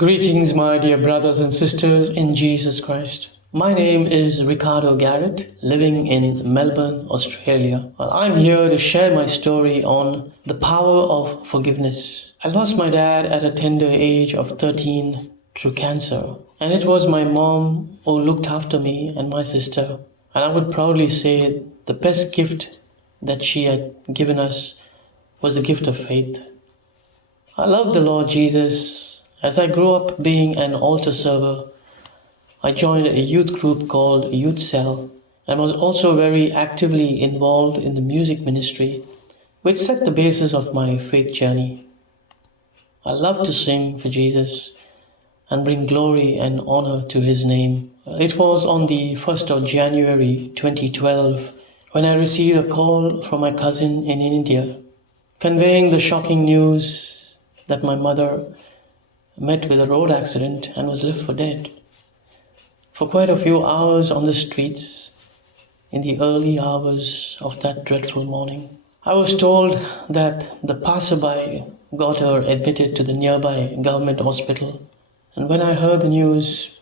Greetings, my dear brothers and sisters in Jesus Christ. My name is Ricardo Garrett, living in Melbourne, Australia. Well, I'm here to share my story on the power of forgiveness. I lost my dad at a tender age of 13 through cancer, and it was my mom who looked after me and my sister. And I would proudly say the best gift that she had given us was the gift of faith. I love the Lord Jesus. As I grew up being an altar server, I joined a youth group called JCILM and was also very actively involved in the music ministry, which set the basis of my faith journey. I love to sing for Jesus and bring glory and honor to his name. It was on the 1st of January 2012 when I received a call from my cousin in India, conveying the shocking news that my mother met with a road accident and was left for dead. For quite a few hours on the streets, in the early hours of that dreadful morning, I was told that the passerby got her admitted to the nearby government hospital. And when I heard the news,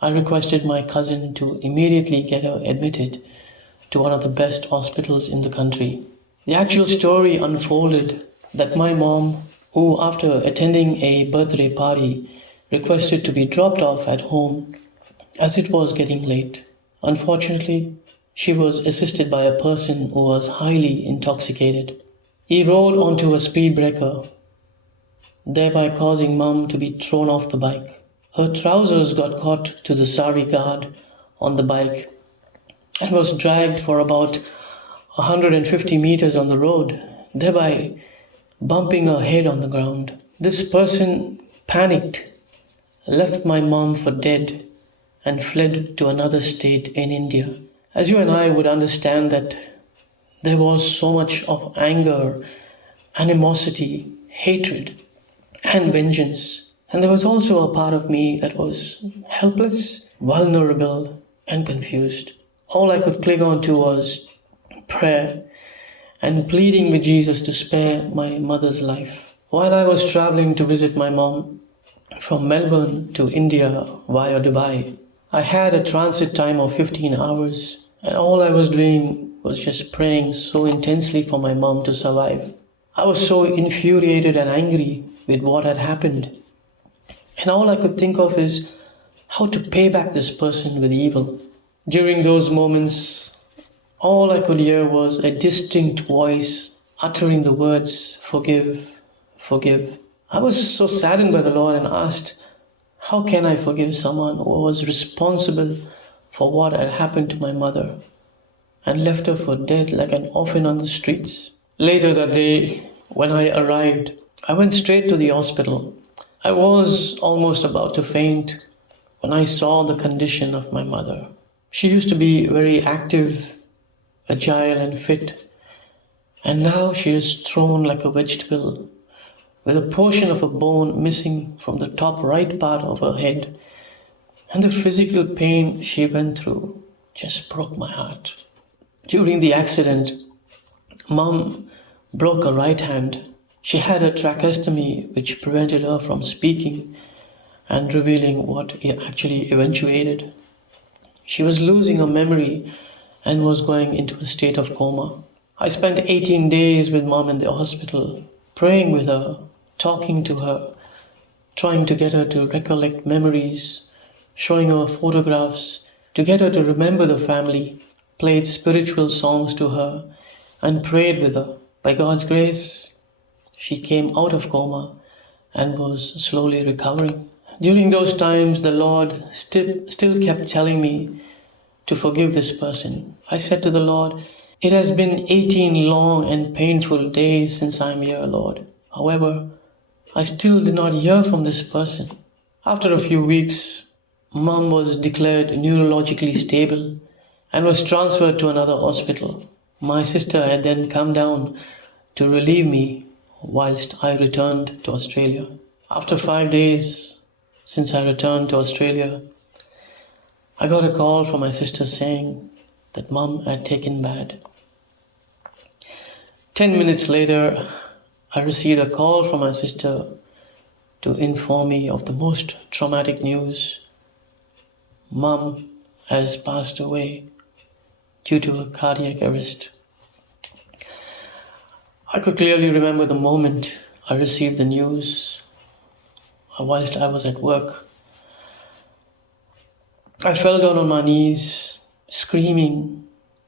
I requested my cousin to immediately get her admitted to one of the best hospitals in the country. The actual story unfolded that my mom, who after attending a birthday party requested to be dropped off at home as it was getting late. Unfortunately, she was assisted by a person who was highly intoxicated. He rode onto a speed breaker, thereby causing Mum to be thrown off the bike. Her trousers got caught to the sari guard on the bike and was dragged for about 150 meters on the road, thereby bumping her head on the ground. This person panicked, left my mom for dead, and fled to another state in India. As you and I would understand that there was so much of anger, animosity, hatred, and vengeance. And there was also a part of me that was helpless, vulnerable, and confused. All I could cling on to was prayer and pleading with Jesus to spare my mother's life. While I was traveling to visit my mom from Melbourne to India via Dubai, I had a transit time of 15 hours, and all I was doing was just praying so intensely for my mom to survive. I was so infuriated and angry with what had happened, and all I could think of is how to pay back this person with evil. During those moments, all I could hear was a distinct voice uttering the words, "Forgive, forgive." I was so saddened by the Lord and asked, how can I forgive someone who was responsible for what had happened to my mother and left her for dead like an orphan on the streets? Later that day, when I arrived, I went straight to the hospital. I was almost about to faint when I saw the condition of my mother. She used to be very active, agile and fit, and now she is thrown like a vegetable with a portion of a bone missing from the top right part of her head, and the physical pain she went through just broke my heart. During the accident, Mom broke her right hand. She had a tracheostomy which prevented her from speaking and revealing what actually eventuated. She was losing her memory and was going into a state of coma. I spent 18 days with Mom in the hospital, praying with her, talking to her, trying to get her to recollect memories, showing her photographs, to get her to remember the family, played spiritual songs to her, and prayed with her. By God's grace, she came out of coma and was slowly recovering. During those times, the Lord still kept telling me to forgive this person. I said to the Lord, it has been 18 long and painful days since I'm here, Lord. However, I still did not hear from this person. After a few weeks, Mom was declared neurologically stable and was transferred to another hospital. My sister had then come down to relieve me whilst I returned to Australia. After 5 days since I returned to Australia, I got a call from my sister saying that Mom had taken bad. 10 minutes later, I received a call from my sister to inform me of the most traumatic news. Mom has passed away due to a cardiac arrest. I could clearly remember the moment I received the news whilst I was at work. I fell down on my knees, screaming,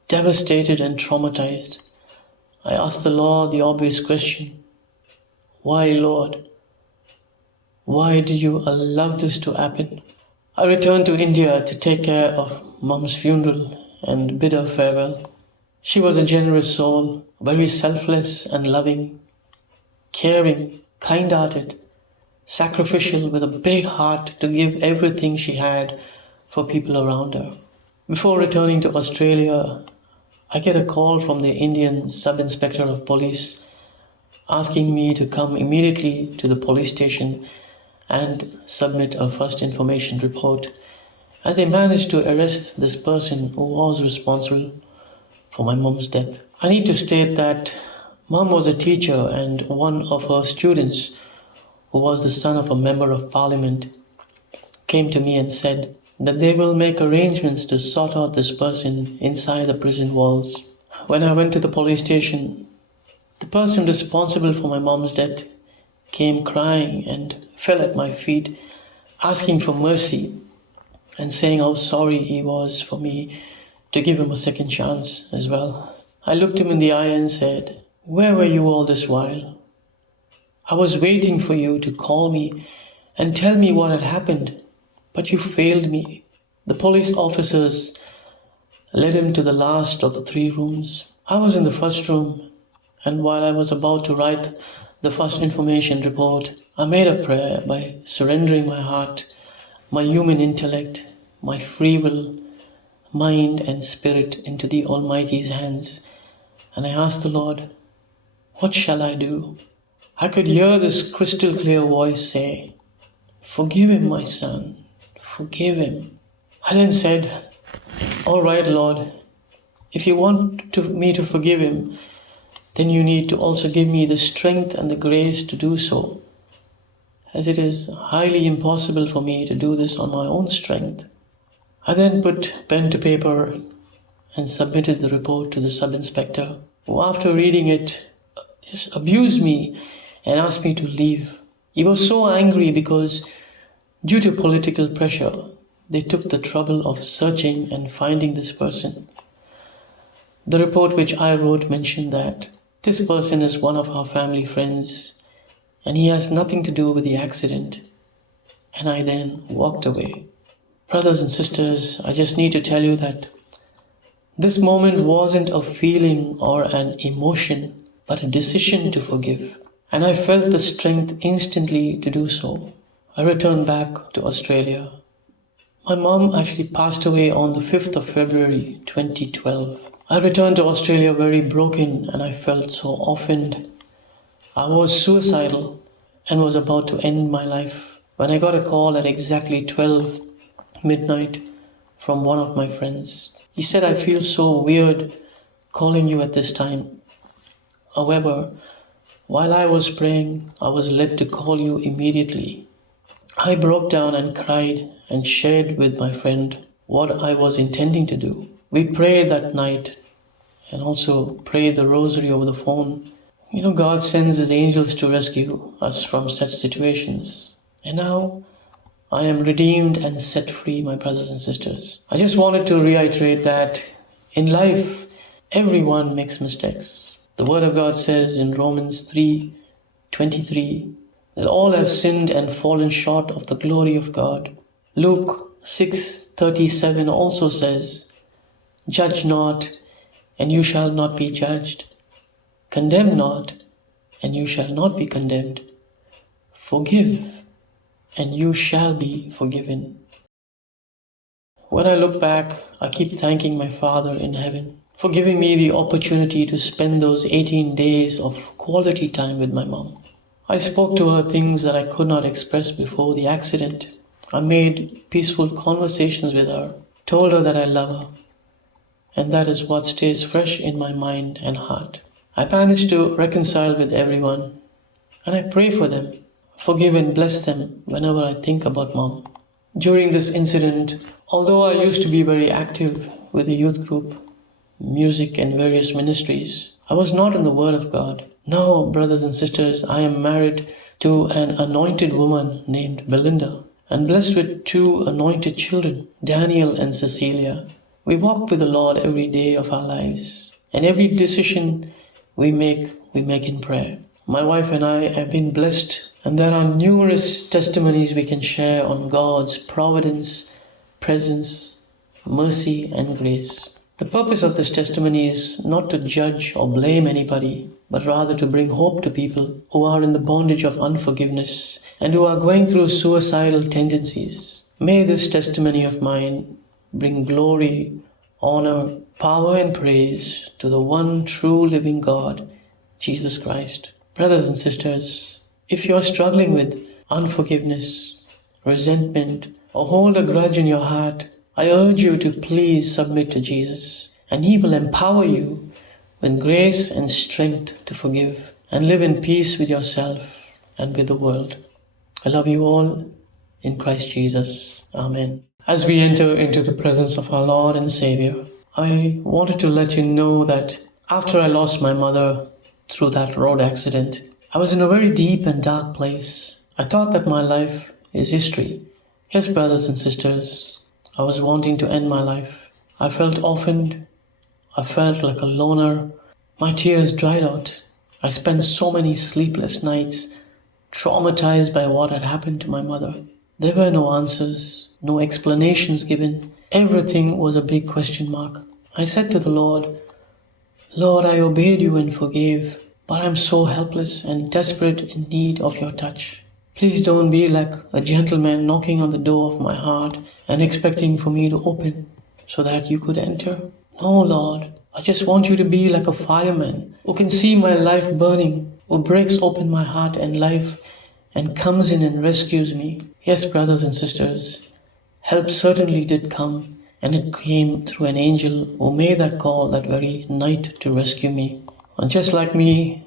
devastated and traumatized. I asked the Lord the obvious question, why, Lord? Why did you allow this to happen? I returned to India to take care of Mom's funeral and bid her farewell. She was a generous soul, very selfless and loving, caring, kind-hearted, sacrificial with a big heart to give everything she had for people around her. Before returning to Australia, I get a call from the Indian sub-inspector of police asking me to come immediately to the police station and submit a first information report, as they managed to arrest this person who was responsible for my mom's death. I need to state that Mom was a teacher, and one of her students, who was the son of a member of parliament, came to me and said that they will make arrangements to sort out this person inside the prison walls. When I went to the police station, the person responsible for my mom's death came crying and fell at my feet, asking for mercy and saying how sorry he was for me to give him a second chance as well. I looked him in the eye and said, where were you all this while? I was waiting for you to call me and tell me what had happened, but you failed me. The police officers led him to the last of the 3 rooms. I was in the first room, and while I was about to write the first information report, I made a prayer by surrendering my heart, my human intellect, my free will, mind and spirit into the Almighty's hands. And I asked the Lord, what shall I do? I could hear this crystal clear voice say, forgive him, my son, forgive him. I then said, all right, Lord, if you want me to forgive him, then you need to also give me the strength and the grace to do so, as it is highly impossible for me to do this on my own strength. I then put pen to paper and submitted the report to the sub-inspector, who after reading it just abused me and asked me to leave. He was so angry because due to political pressure, they took the trouble of searching and finding this person. The report which I wrote mentioned that this person is one of our family friends and he has nothing to do with the accident. And I then walked away. Brothers and sisters, I just need to tell you that this moment wasn't a feeling or an emotion, but a decision to forgive. And I felt the strength instantly to do so. I returned back to Australia. My mom actually passed away on the 5th of February 2012. I returned to Australia very broken and I felt so offended. I was suicidal and was about to end my life when I got a call at exactly 12 midnight from one of my friends. He said, I feel so weird calling you at this time. However, while I was praying, I was led to call you immediately. I broke down and cried and shared with my friend what I was intending to do. We prayed that night and also prayed the rosary over the phone. You know, God sends His angels to rescue us from such situations. And now I am redeemed and set free, my brothers and sisters. I just wanted to reiterate that in life, everyone makes mistakes. The Word of God says in Romans 3:23 that all have sinned and fallen short of the glory of God. Luke 6:37 also says, judge not, and you shall not be judged. Condemn not, and you shall not be condemned. Forgive, and you shall be forgiven. When I look back, I keep thanking my Father in heaven for giving me the opportunity to spend those 18 days of quality time with my mom. I spoke to her things that I could not express before the accident. I made peaceful conversations with her, told her that I love her, and that is what stays fresh in my mind and heart. I managed to reconcile with everyone, and I pray for them. forgive and bless them whenever I think about Mom. During this incident, although I used to be very active with the youth group, music and various ministries, I was not in the Word of God. Now, brothers and sisters, I am married to an anointed woman named Belinda and blessed with 2 anointed children, Daniel and Cecilia. We walk with the Lord every day of our lives, and every decision we make in prayer. My wife and I have been blessed, and there are numerous testimonies we can share on God's providence, presence, mercy, and grace. The purpose of this testimony is not to judge or blame anybody, but rather to bring hope to people who are in the bondage of unforgiveness and who are going through suicidal tendencies. May this testimony of mine bring glory, honor, power, and praise to the one true living God, Jesus Christ. Brothers and sisters, if you are struggling with unforgiveness, resentment, or hold a grudge in your heart, I urge you to please submit to Jesus, and He will empower you with grace and strength to forgive and live in peace with yourself and with the world. I love you all in Christ Jesus. Amen. As we enter into the presence of our Lord and Savior, I wanted to let you know that after I lost my mother through that road accident, I was in a very deep and dark place. I thought that my life is history. Yes, brothers and sisters, I was wanting to end my life. I felt orphaned. I felt like a loner. My tears dried out. I spent so many sleepless nights, traumatized by what had happened to my mother. There were no answers, no explanations given. Everything was a big question mark. I said to the Lord, Lord, I obeyed you and forgave, but I'm so helpless and desperate in need of your touch. Please don't be like a gentleman knocking on the door of my heart and expecting for me to open so that you could enter. No, Lord, I just want you to be like a fireman who can see my life burning, who breaks open my heart and life and comes in and rescues me. Yes, brothers and sisters, help certainly did come, and it came through an angel who made that call that very night to rescue me. And just like me,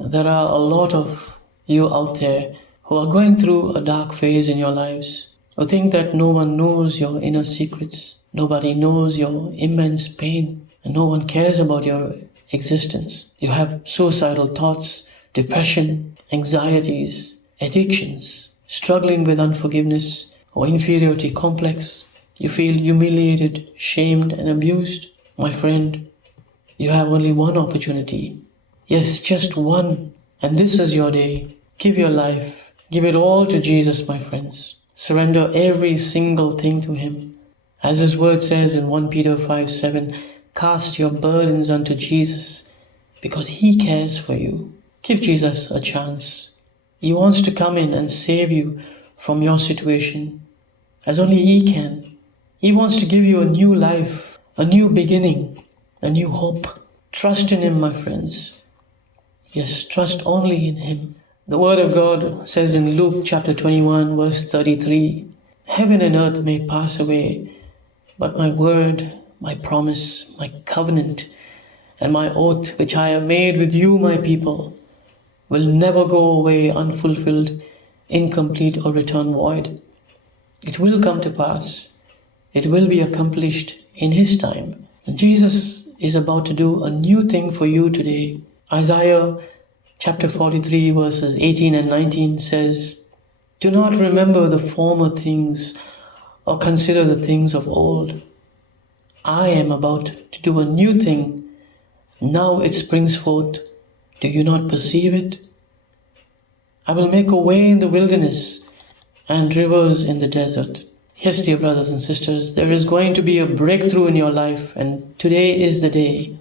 there are a lot of you out there who are going through a dark phase in your lives, who think that no one knows your inner secrets, nobody knows your immense pain, and no one cares about your existence. You have suicidal thoughts, depression, anxieties, addictions, struggling with unforgiveness or inferiority complex. You feel humiliated, shamed, and abused. My friend, you have only one opportunity. Yes, just one. And this is your day. Give your life. Give it all to Jesus, my friends. Surrender every single thing to Him. As His word says in 1 Peter 5:7, cast your burdens unto Jesus because He cares for you. Give Jesus a chance. He wants to come in and save you from your situation as only He can. He wants to give you a new life, a new beginning, a new hope. Trust in Him, my friends. Yes, trust only in Him. The Word of God says in Luke chapter 21, verse 33, heaven and earth may pass away, but my word, my promise, my covenant, and my oath which I have made with you, my people, will never go away unfulfilled, incomplete, or return void. It will come to pass. It will be accomplished in His time. And Jesus is about to do a new thing for you today. Isaiah chapter 43 verses 18 and 19 says, do not remember the former things or consider the things of old. I am about to do a new thing. Now it springs forth. Do you not perceive it? I will make a way in the wilderness and rivers in the desert. Yes, dear brothers and sisters, there is going to be a breakthrough in your life, and today is the day.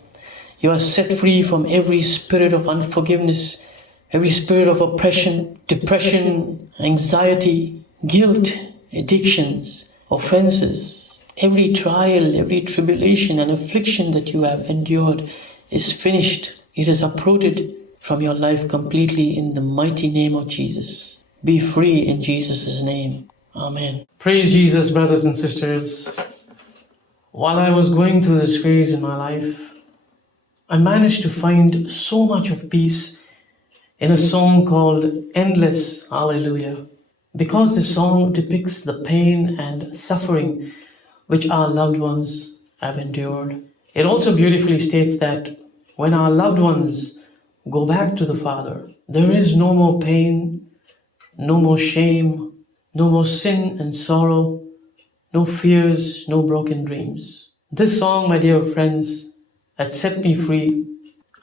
You are set free from every spirit of unforgiveness, every spirit of oppression, depression, anxiety, guilt, addictions, offenses. Every trial, every tribulation and affliction that you have endured is finished. It is uprooted from your life completely in the mighty name of Jesus. Be free in Jesus' name. Amen. Praise Jesus, brothers and sisters. While I was going through this phase in my life, I managed to find so much of peace in a song called Endless Hallelujah, because the song depicts the pain and suffering which our loved ones have endured. It also beautifully states that when our loved ones go back to the Father, there is no more pain, no more shame, no more sin and sorrow, no fears, no broken dreams. This song, my dear friends, had set me free,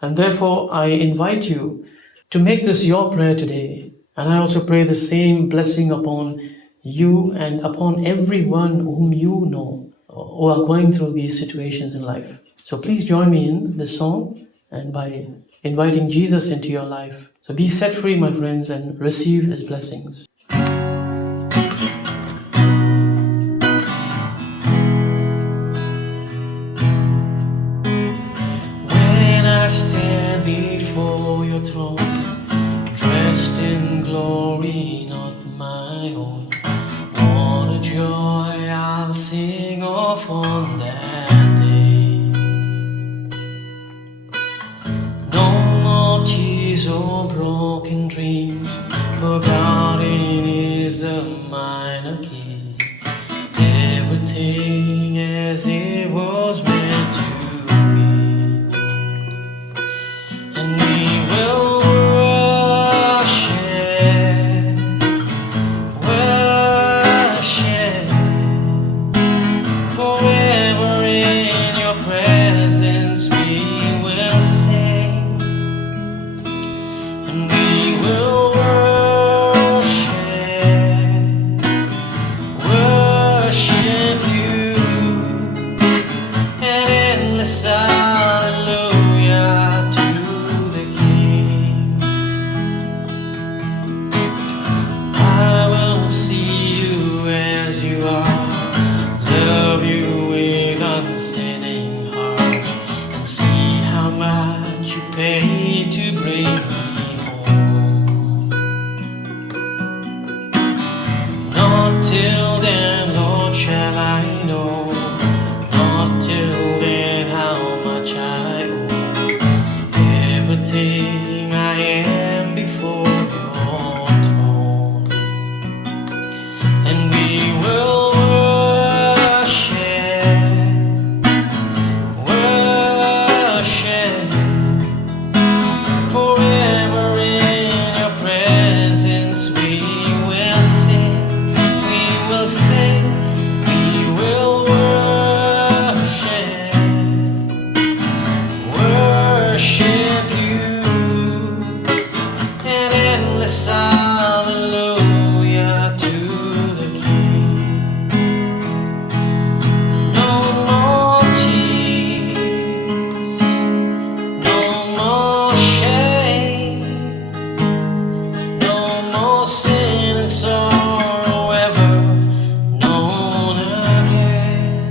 and therefore I invite you to make this your prayer today. And I also pray the same blessing upon you and upon everyone whom you know who are going through these situations in life. So please join me in this song and by inviting Jesus into your life. So be set free, my friends, and receive his blessings. When I stand before your throne, dressed in glory, not my own, what a joy I'll sing of on that day. No more tears or broken dreams, forgotten is the minor key. Everything as it was meant to be. And we will worship forever in your presence. We will sing, and we will worship you, an endless hallelujah to the King. I will see you as you are, love you with unsinning heart, and see how much you paid to bring me home. Not till then, Lord, shall I know, not till then how much I owe. Everything I am before your throne. And we will worship forever in your presence. We will sing, we will sing, we will worship you, an endless hallelujah to the King. No more tears, no more shame, no more sin and sorrow ever known again.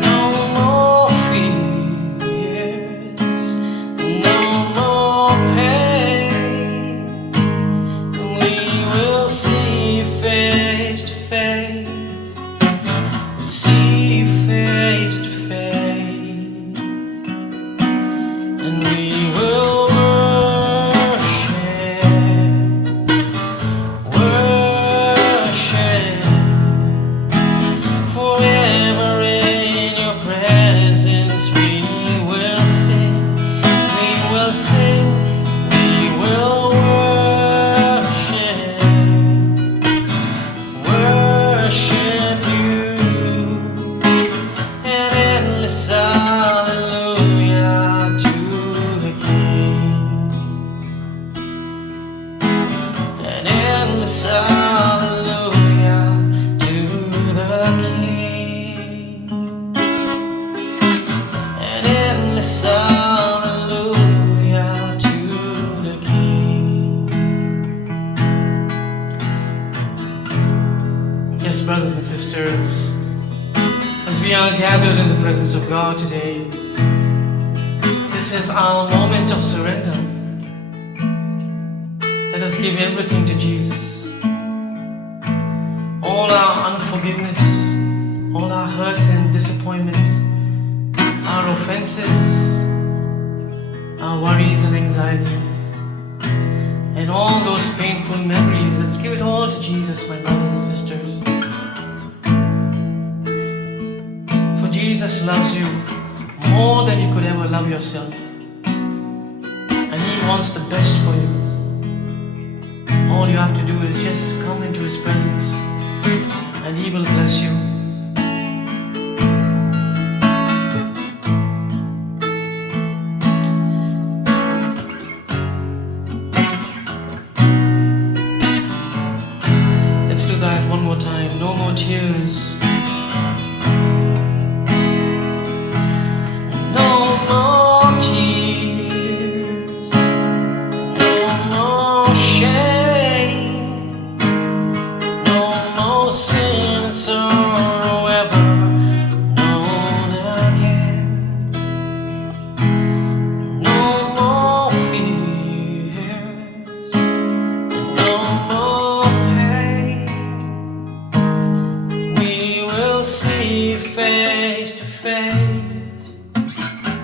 No more fears, no more pain. We will see you face to face, see you face to face, and we will worship forever in your presence. We will sing, we will sing, we will worship you, an endless hallelujah to the King, an endless hallelujah to the King, an endless hallelujah to the King. Yes, brothers and sisters, as we are gathered in the presence of God today, this is our moment of surrender. Let us give everything to Jesus. All our unforgiveness, all our hurts and disappointments, our offenses, our worries and anxieties, and all those painful memories. Let's give it all to Jesus, my brothers and sisters. For Jesus loves you more than you could ever love yourself, and He wants the best for you. All you have to do is just come into His presence, and He will bless you. Let's do that one more time. No more tears. No more tears. No more shame. No more sin, sorrow ever known again. No more fears. No more pain. We will see face to face.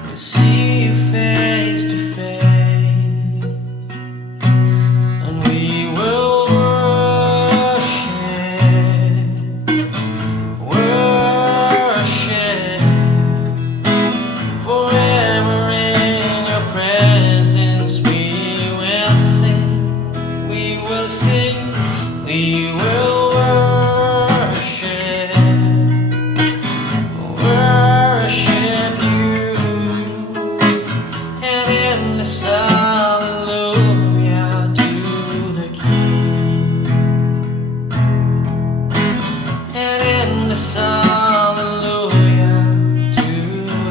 We'll see you face to face, and we will worship forever in Your presence. We will sing, we will sing, we will worship You, and endless hallelujah to the King, and endless hallelujah to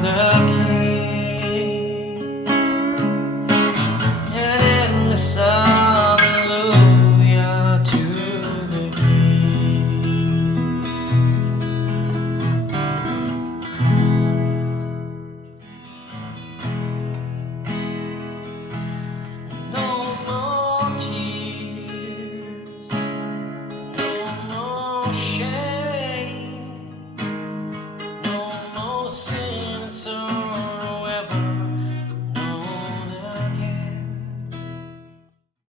the King, and endless hallelujah to the King. No more tears, no more shame, no more sin.